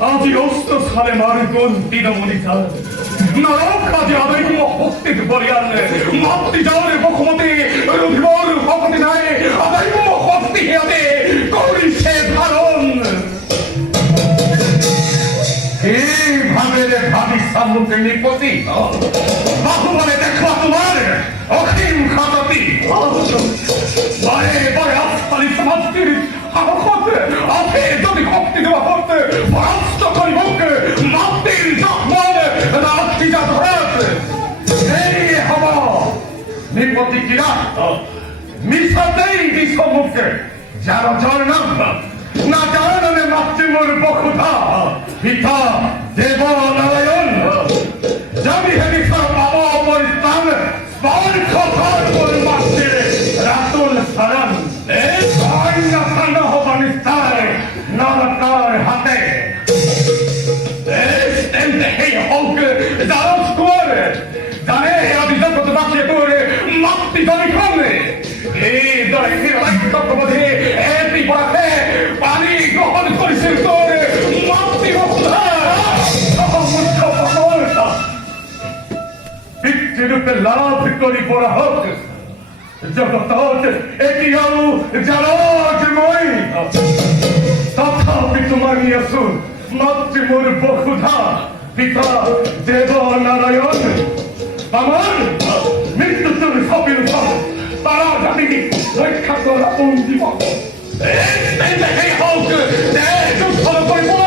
아직 어스터살에 말을 건 띠다모니까 나라까지 아들이 헛되게 버리겠네 맞디 자를 보고못해 루피버를 헛되게 나에 아들이 헛되게 해야 돼 꼬리 세파론 이 밤에 밥이 삼분경이 뻗디 마후만에 데크와도 말을 어힘 가졌디 말에 앞살이 삼았디 앞에 저기 헛되게와 헛되 바람스터커리 먹게 맞디 작만에 나티자 돌아스 에이 하마 니뽀티 기라 미사데이 미소목게 자로 절남파 나 자라는 막짐을 벗고다 비타 대보 나라연 자비 헤비사 마마 머리땅 스파르커 막지 라돌 사람 내 아이가 산다 허바니 스타일 나라깔 하테 내 스탠드 헤이 헐크 자로 스코어를 자네 헤아비자 것도 막히에 또래 막디더니 그렇네 이 너의 키라이크 꺾어보지 에비 보라테 많이 거하는 소리 쓸 또래 막디고구나 빅지르페 라트거리 보라 허크 저것도 에기야루 자라지 모이 다타 비투마니야수 막지모를 보쿠다 비타 대바 나라연 바만 민트들을 서비는 성 따라잡히기 왜 카코라 온디고 에스텐데 헤이호크 내좀 서러버리 보르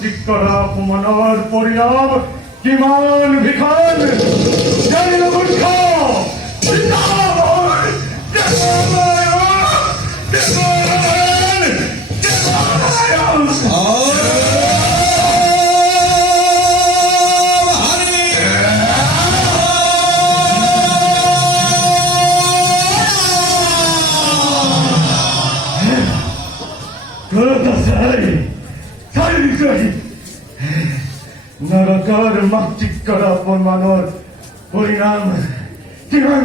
মাতৃক করা অপমানের পরিণাম কিমান ভিখান জানি না মূর্খ নরকার মাতৃক করা অপমানের পরিণাম কিমান